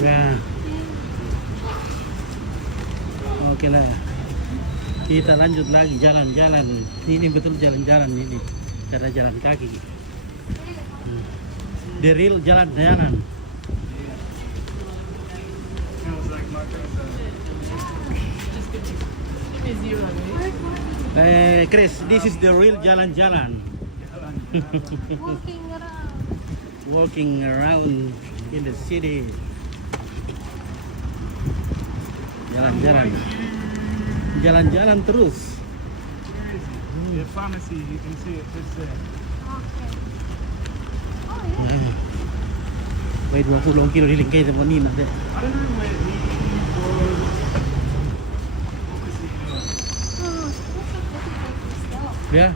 Ya. Oke lah. Kita lanjut lagi jalan-jalan. Ini betul jalan-jalan ini. Cara jalan kaki. The real jalan-jalan. Chris, this is the real jalan-jalan. Walking around. Walking around in the city. Jalan-jalan. Jalan-jalan terus. The pharmacy, you can see it just there. Okay. Oh yeah. May 20 kilo dilingkay sa kanina. I don't know where he was. Oh, stop. Ya.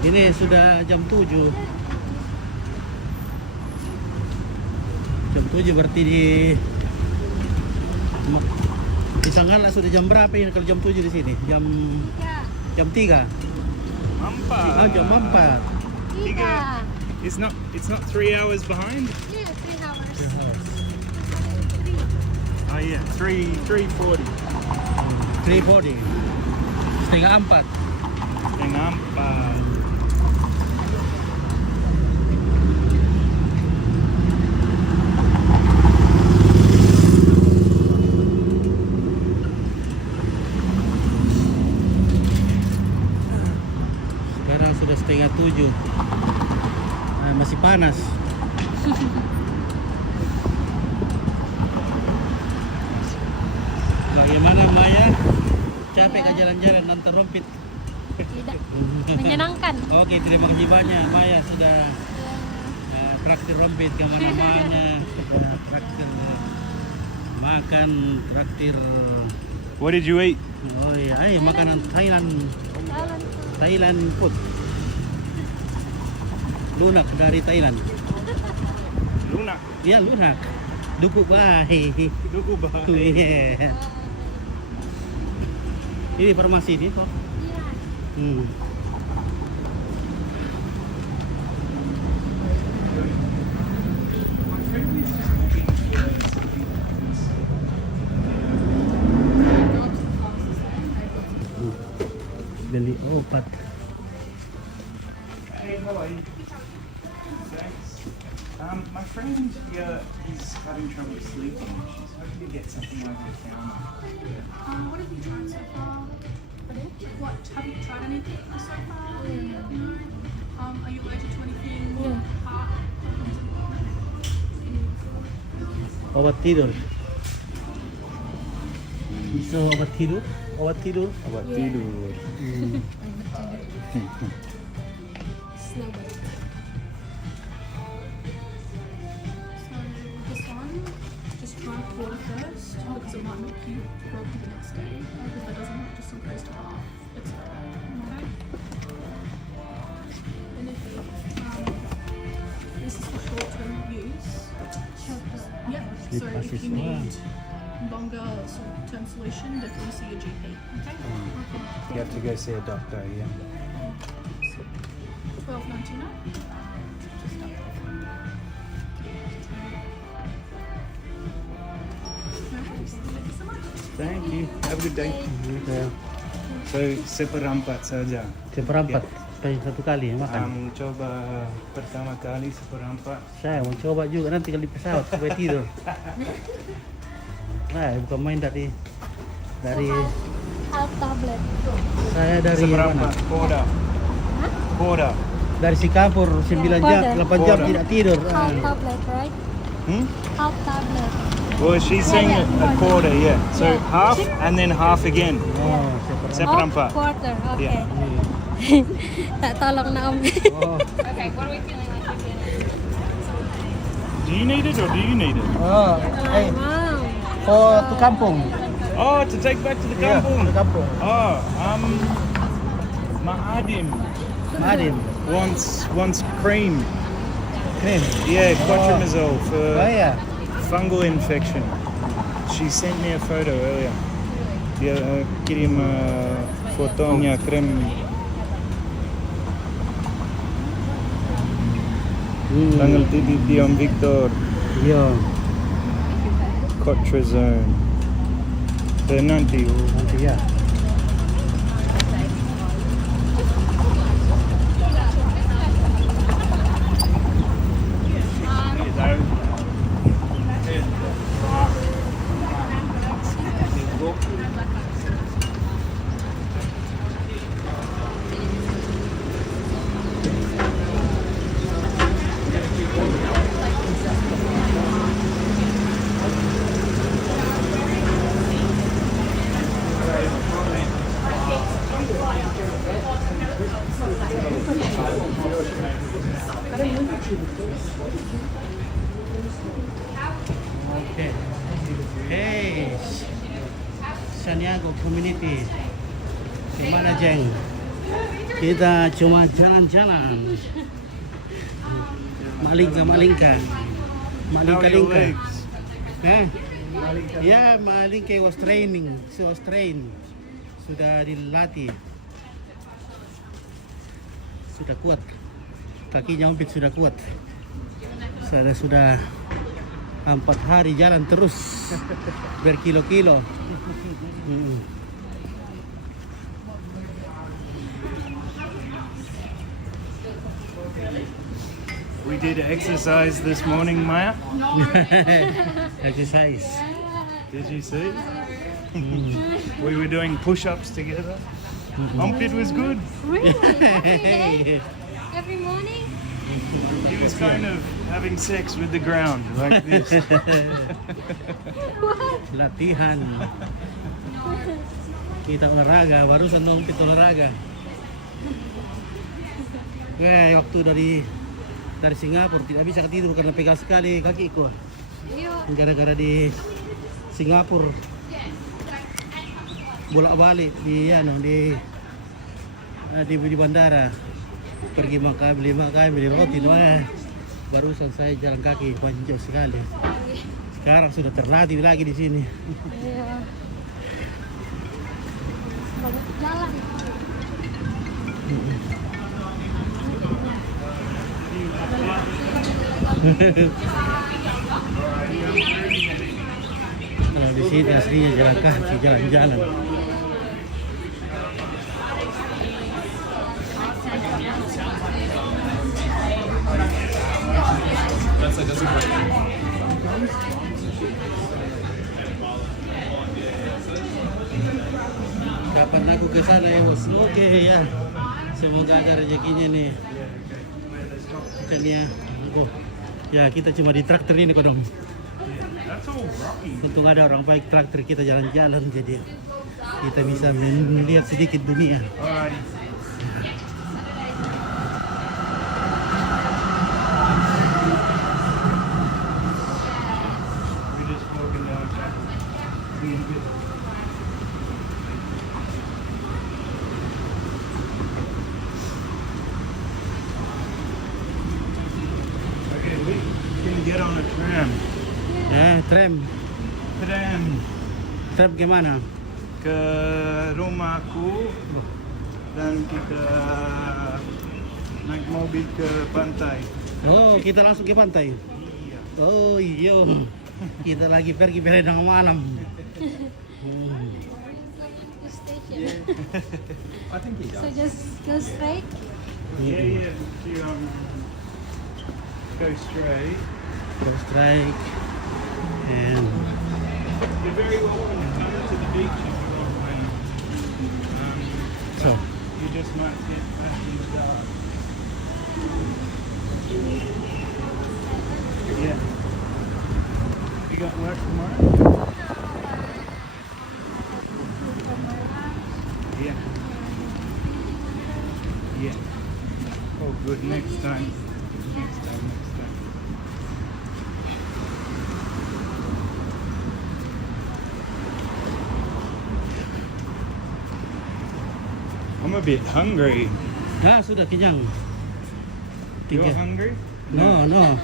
Ini sudah jam 7. Jam 7 berarti di Sanggala sudah jam berapa ini kalau jam 7 di sini? Jam 3. Mampa. Jam 4. Tiga. It's not 3 hours behind? Yeah, 3 hours. Oh yeah, 3:40. 3:40. Setengah 4. Setengah 4. Sekarang sudah setengah 7. Masih panas. Bagaimana Maya? Capek ke jalan-jalan nonton rompit? Tidak. Menyenangkan. Oke, terima kasih banyak Maya sudah traktir rompit kemana-mana. Traktir makan, traktir. What did you eat? Oh iya, makanan Thailand food. Lunak dari Thailand. Lunak. Iya, lunak. Duku bahi. Duku bahi. Iya. Ini farmasi ini kok. Iya. Beli obat. Hey, how are you? Thanks. My friend here is having trouble sleeping. She's hoping to get something like a camera. What have you tried so far? What have you tried anything so far? No. Are you allergic to anything? Heart? Obat tidur. Bisa obat tidur? Obat tidur? Obat tidur. So this one, just try quarter first because it might make you groggy the next day. If that doesn't work, just increase to half. It's okay. And if this is for short-term use. Yeah. So if you need longer term solution, definitely see your GP. Okay. You have to go see a doctor, yeah. $12.99. Thank you. Have a good day. So, seperempat saja. Seperempat. Satu kali makan. Coba pertama kali seperempat. Saya mau coba juga nanti kalau di pesawat supaya tidur. Nah, bukan main dari Half tablet. saya dari Seperempat. mana? Quarter. Quarter. Dari Singapura 9 jam, 8 jam tidak tidur. Half tablet, right? Half tablet. Well, she's saying a quarter, yeah. So half and then half again. Oh, Seperempat. Oh, quarter. Okay. Yeah. Tak tolong na om. Oh. Okay, what are we feeling like we're feeling? Do you need it or do you need it? Oh, hey, Wow. for to kampung. Oh, to take back to the Yeah, kampung. to kampung. Oh, Maadim Madin. wants cream. Cream. Yeah, clotrimazole for Oh yeah. fungal infection. She sent me a photo earlier. Dia kirim fotonya krem. Tanggal titip di Om Victor. Yo. Cotrazone. Nanti. Nanti ya. Oke. Hey, Santiago Community. Gimana, Jeng? Kita cuma jalan-jalan. Malingka. How are your Malingka. legs? Ya, Malingka was training. She was trained. Sudah dilatih. Sudah kuat. Kakinya umpit sudah kuat. Sudah 4 hari jalan terus berkilo-kilo. We did exercise this morning, Maya. Exercise. Did you see? We were doing push-ups together. Ompit was good. Really? Every morning? He was kind of having sex with the ground like this. Latihan. Kita olahraga, barusan Ompit olahraga. Waktu dari Singapura tidak bisa tidur karena pegal sekali kakiku. Iya. Gara-gara di Singapura bolak-balik di bandara, pergi makan, beli roti, barusan saya jalan kaki panjang sekali. Sekarang sudah terlatih lagi di sini. Iya. Banyak jalan. Kalau di sini aslinya jalan kaki, jalan-jalan. Kapan aku ke sana ya bos? Oke ya, semoga ada rezekinya nih. Kita nih ya, ya kita cuma di traktor ini kodong. That's all rocky. Untung ada orang baik traktor kita jalan-jalan jadi kita bisa melihat sedikit dunia. Alrighty. We're just walking down back. Okay, we can get on a tram. Tram gimana? Ke rumahku dan kita naik mobil ke pantai. Oh, kita langsung ke pantai. Iya. Oh iya, kita lagi pergi berenang malam. I think he So just go straight. Yeah. Go straight. Go strike and You're very welcome to come to the beach if you want, man. so. You just might get back in the dark. Yeah. You got work tomorrow? Yeah. Yeah. Oh, good. Next time. I'm a bit hungry. Nah, sudah kenyang. You're 3. hungry? No, no.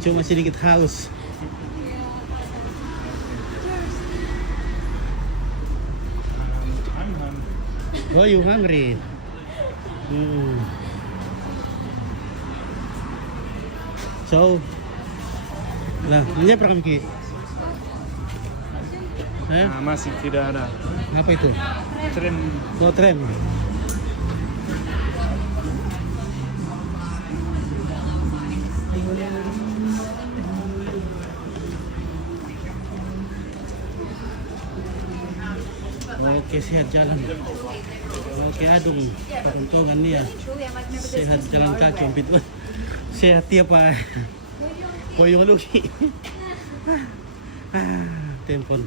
Cuma sedikit haus. I'm hungry. Oh, you hungry? So, lah, nyebrang kami Ki. Masih tidak ada. Apa itu? Tren. Oh, tram. Oke, sehat jalan. Oke, adung. Peruntungan nih ya. Sehat jalan kaki, umpit. Sehat tiap Pak. Koyong luki. Tempon.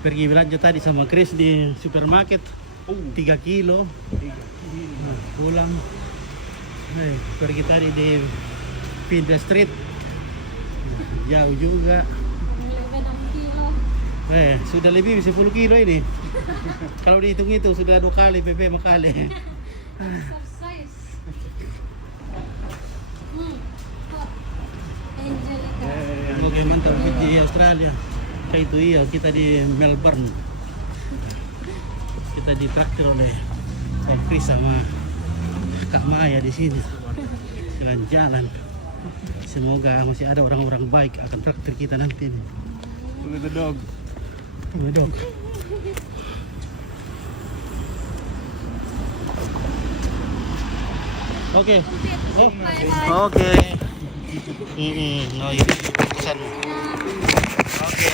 Pergi belanja tadi sama Chris di supermarket. 3 kilo. Nah, pulang. Pergi tadi di Pindah Street. Jauh juga. Sudah lebih 10 kilo ini. Kalau dihitung-hitung sudah 2 kali PP kali. Oke, mantap di Australia. Kayak itu iya, kita di Melbourne. Kita ditraktir oleh Om Chris sama Kak Maya di sini. Jalan-jalan. Semoga masih ada orang-orang baik akan traktir kita nanti. Look at the dog. Dok. Oke. Oh. Oke. Oh, ini pesan. Oke.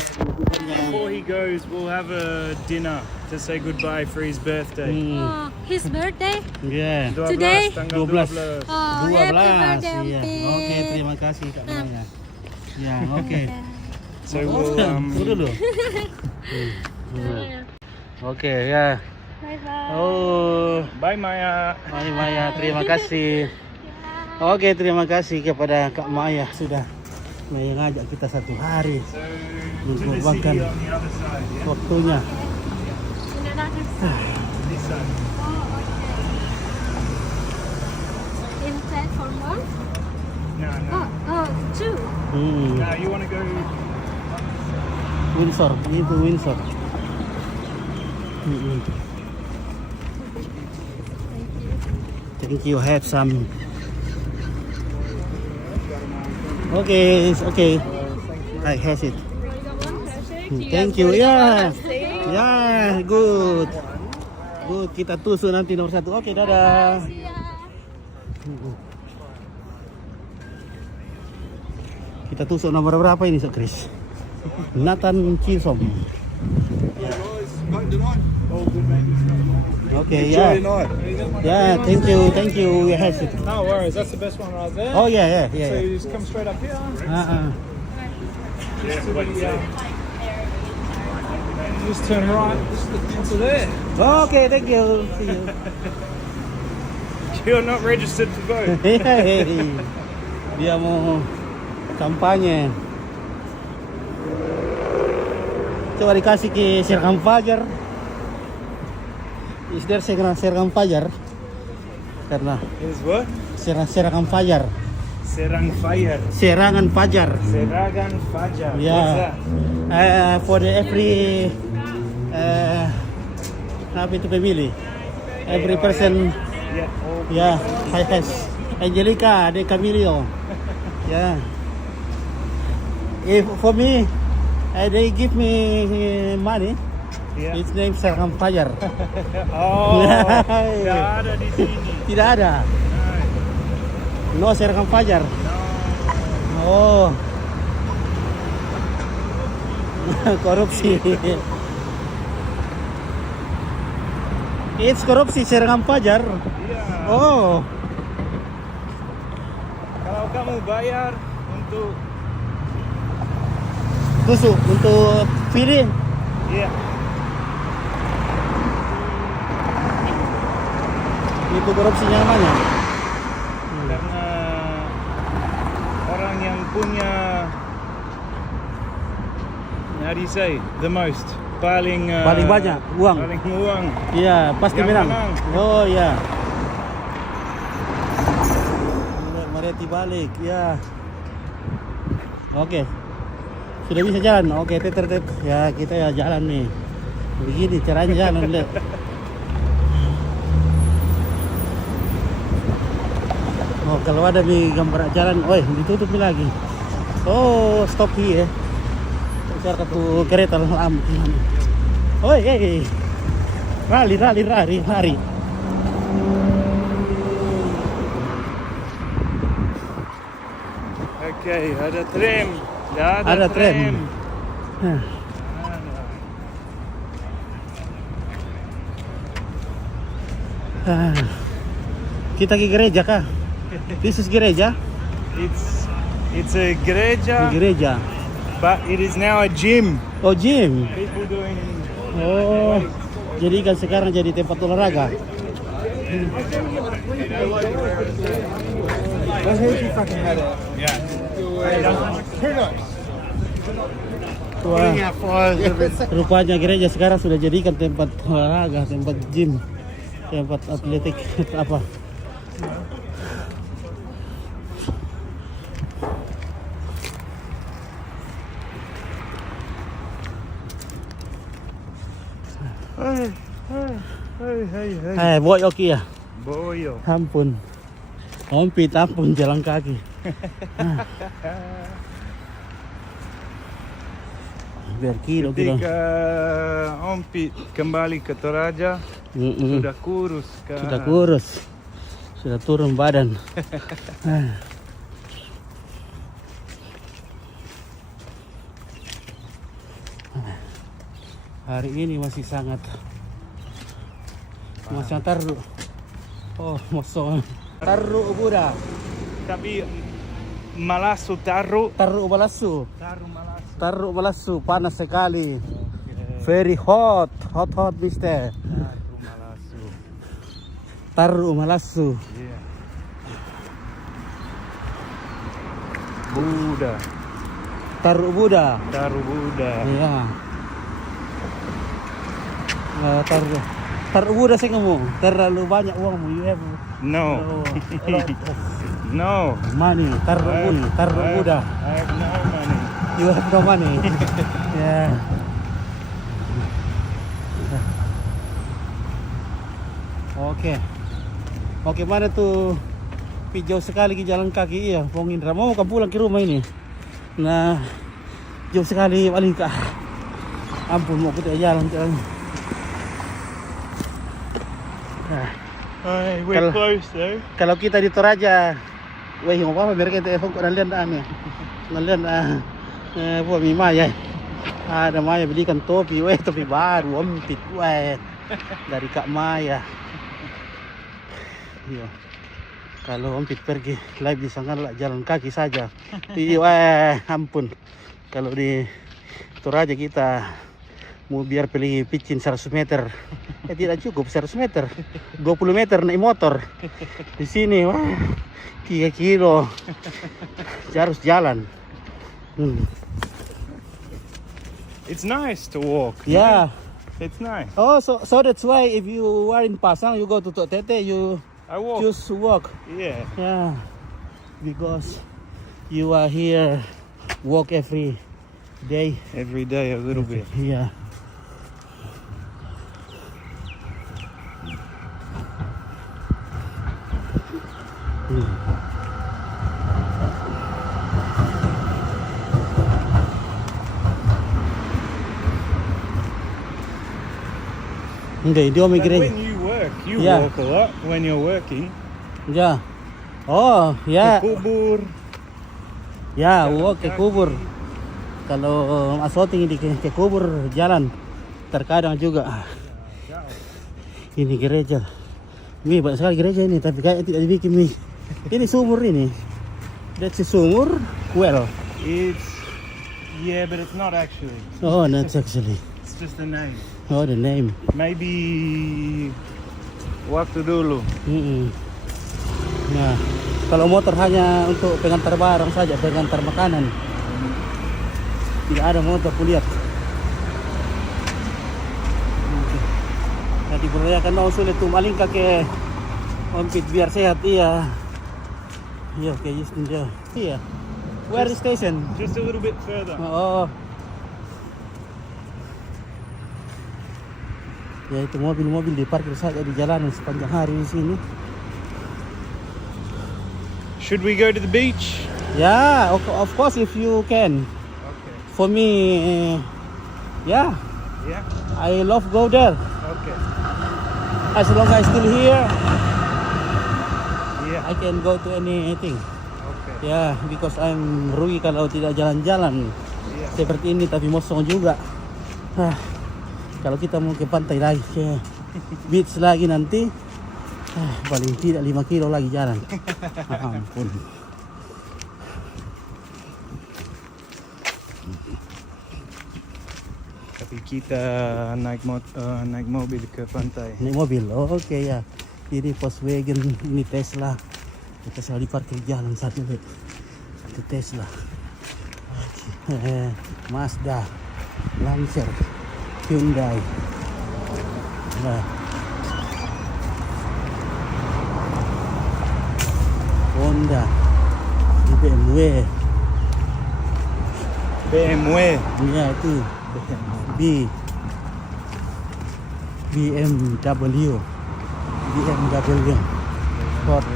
Before he goes, we'll have a dinner to say goodbye for his birthday. Oh, his birthday? Yeah. 12, Today? tanggal 12. 12. Oh, 12. happy birthday, Iya. Amping. Oke, terima kasih Kak Maya. Ya, oke. So we'll Tunggu dulu. Oke, ya. Bye-bye. Oh, bye Maya. Maya, terima kasih. Oke, terima kasih kepada Kak Maya sudah mengajak kita 1 hari So to the mengorbankan city on the other side, yeah? waktunya. In another side. This side. In platform 1? No, no. Oh, 2. No, you want to go? Windsor, itu Windsor. Thank you. Have some. Okay, it's okay. I has it. Thank you. Yeah, yeah, good. Good. Kita tusuk nanti nomor 1. Oke, dadah. Kita tusuk nomor berapa ini, Sok Chris? Nathan Chisom. Okay, yeah. Yeah, thank you. We have it. No worries, that's the best one right there. Oh yeah. So you just come straight up here. Just turn right. Just into there. Okay, thank you. See you. You're not registered to vote. Dia mau kampanye. Coba dikasih ke Serang Fajar. Is there Serang Fajar? Karena Is what? Serang Fajar. Serang Fajar. Serangan Fajar. Serangan Fajar. Yeah. What's that? For the every apa itu pemilih. Every person. Yeah. Yeah, has Angelica de Camilio. Yeah. If for me, they give me money. Yeah. Its name Serang Fajar. Oh, tidak ada di sini. Tidak ada. No Serang Fajar. No. Oh. Korupsi. It's korupsi Serang Fajar. Iya. Oh. Kalau kamu bayar untuk Tusuk untuk pilih. iya. Itu korupsinya namanya. Karena orang yang punya, how do you say, the most, paling Paling banyak uang. paling uang. Iya, pasti Yang menang. menang. Oh iya. Mareti balik, ya. Oke. Sudah bisa jalan. Oke, tet. Ya, kita ya jalan nih. Begini caranya jalan, lihat. Oh, kalau ada di gambar jalan, ditutup lagi. Oh, stop here. Saya kartu kereta lama. Oi. Lari. Oke, ada tram. Ada tram. Hah. Ah. Kita ke gereja kah? This is gereja? It's a gereja, Gereja. but it is now a gym. Oh, gym. People doing. Oh, jadi kan sekarang jadi tempat olahraga. Wah, rupanya gereja sekarang sudah jadikan tempat olahraga, tempat gym, tempat atletik apa. Hey. Boy, oke ya. Boyo. Ampun. Ompit, ampun jalan kaki. Biar kilo. Ketika Ompit kembali ke Toraja, sudah kurus kan? Sudah kurus. Sudah turun badan. Hari ini masih sangat taru. Oh, mosong. Taru Buddha. Tapi Malasu taruh. Taru Malasu. Taruh Malasu. Taru Malasu panas sekali. Very hot, mister. Taruh Malasu. Taru Malasu. Yeah. Buddha. Taru Buddha. Taruh Buddha. Iya. Taruh Buddha saya ngomong. Terlalu banyak uangmu. You have No. a lot of No. money. Taruh Buddha. I have no money. You have no money. Ya. Oke, mana tuh? Jauh sekali ke jalan kaki. Iya, Pong Indra mau kan pulang ke rumah ini. Nah, jauh sekali paling kah. Ampun, mau kita jalan. Nah, Hey, we're Kalau- close though. kalau kita di Toraja, weh mau apa? Biar kita telepon kok nalian ane. Nalian buat mi Maya. Ada Maya belikan topi, topi baru, Ompit, dari Kak Maya. Iya. Kalau Ompit pergi live di sana lah jalan kaki saja. Iya, ampun. Kalau di Toraja kita mau biar pilih pitchin 100 meter, tidak cukup 100 meter, 20 meter naik motor. Di sini 3 kilo, harus jalan. It's nice to walk. Yeah. It's nice. Oh, so that's why if you are in Pasang, you go to Tete, you I walk. choose to walk. Yeah. Yeah, because you are here, walk every day. Every day a little bit. Yeah. Enggak, dia But mikirin. when you work, you Yeah. walk a lot when you're working. Ya. Oh, ya. Ke kubur. Ya, walk ke kubur. Kalau asoting di ke kubur jalan. Terkadang juga. Ini gereja. Mi banyak sekali gereja ini, tapi kayak tidak dibikin mi. Ini sumur ini. That's a sumur. Well. Yeah, but it's not actually. Oh, that's actually. It's just a name. Oh, the name. Maybe waktu dulu. Nah, kalau motor hanya untuk pengantar barang saja, pengantar makanan. Tidak ada motor, kulihat. dipercayakan daw sulit tumaling ke ompit biar sehat iya. Iya, oke, just dia. Iya. Where is station? Just a little bit further. Oh. Ya itu mobil-mobil diparkir saja di jalanan sepanjang hari di sini. Should we go to the beach? Ya, of course if you can. Okay. For me, yeah, Yeah. I love go there. Okay. As long as I still here, Yeah. I can go to anything. Okay. Ya, because I'm rugi kalau tidak jalan-jalan Yeah. seperti ini, tapi mosong juga. Kalau kita mau ke pantai lagi, ke beach lagi nanti, paling tidak 5 kilo lagi jalan. Ampun. Tapi kita naik mobil ke pantai. Ini mobil, oke ya. Ini Volkswagen, ini Tesla. Kita selalu diparkir jalan satu deh. Itu Tesla. Oke. Mazda, Lancer, Hyundai. Nah. Honda, BMW. BMW. Ya itu BMW. Ford.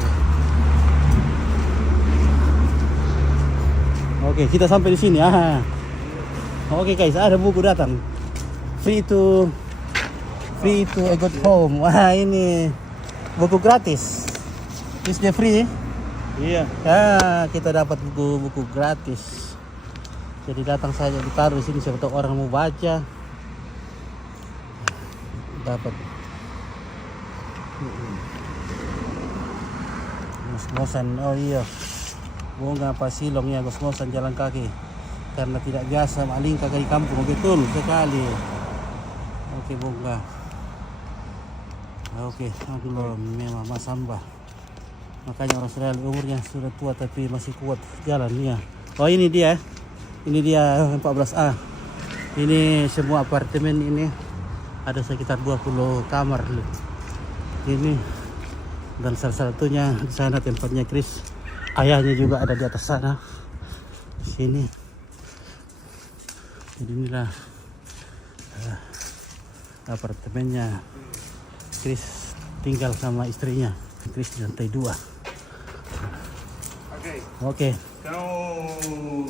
Oke, kita sampai di sini. Oke guys, ada buku datang. Free to a good home. Wah, ini buku gratis. Is dia free? Iya. Ya, kita dapat buku gratis. Jadi datang saja ditaruh di sini, siapa tahu orang mau baca. Dapat. Ngos-ngosan, oh iya. Bunga pasilongnya ngos-ngosan jalan kaki. Karena tidak biasa maling kagak di kampung, betul sekali. Oke, bunga. Oke, aduh memang masamba. Makanya orang Australia umurnya sudah tua tapi masih kuat jalan ya. Oh ini dia 14A. Ini semua apartemen ini ada sekitar 20 kamar ini, dan salah satunya di sana tempatnya Chris. Ayahnya juga ada di atas sana. Di sini. Jadi inilah apartemennya Chris tinggal sama istrinya. Chris di lantai 2. Oke. Kamu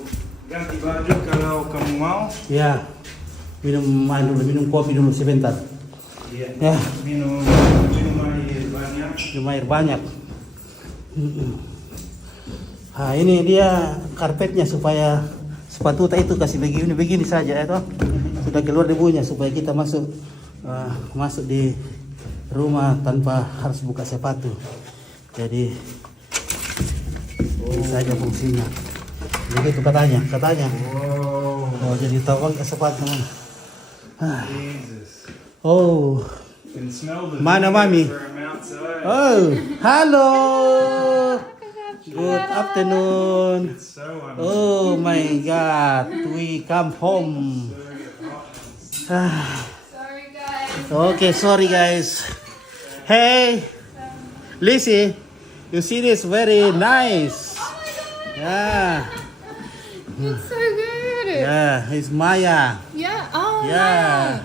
ganti baju kalau kamu mau. Ya. Minum kopi dulu sebentar. Iya. Ya. Minum air banyak. Minum air banyak. Nah, ini dia karpetnya supaya sepatu itu kasih begini saja ya toh. Sudah keluar debunya supaya kita masuk di rumah tanpa harus buka sepatu. Jadi ini saja fungsinya. Begitu katanya. Oh, jadi tahu ke sepatu. Jesus. Oh, Can smell the Mana, vinegar Mami? from outside. oh, halo. Good afternoon. It's so Oh my God, we come home. Sorry, guys. Okay, sorry guys. Hey, Lizzie, you see this very nice. Yeah, It's so good. yeah, it's Maya. Yeah. Oh, Yeah.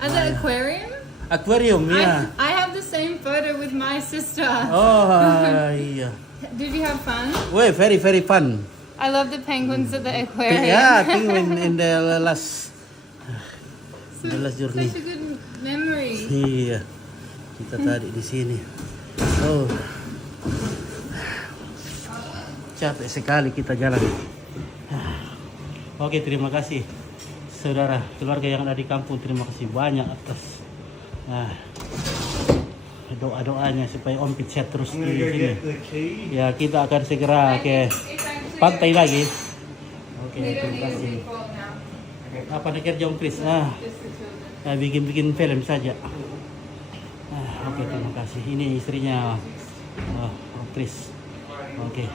At the aquarium? Aquarium, yeah. I have the same photo with my sister. Oh, yeah. Did you have fun? Well, very, very fun. I love the penguins at the aquarium. Yeah, penguin in the last journey. Such a good memory. Iya, kita tadi di sini. Oh, capek sekali kita jalan. Oke, terima kasih saudara keluarga yang ada di kampung. Terima kasih banyak atas doa-doanya supaya Om Pit sehat terus I'm di gonna go sini. get the key. Ya, kita akan segera ke pantai lagi. Oke, terima kasih. Apa nak kerja Om Chris? Bikin film saja. Oke, terima kasih. Ini istrinya Om Chris. Oke.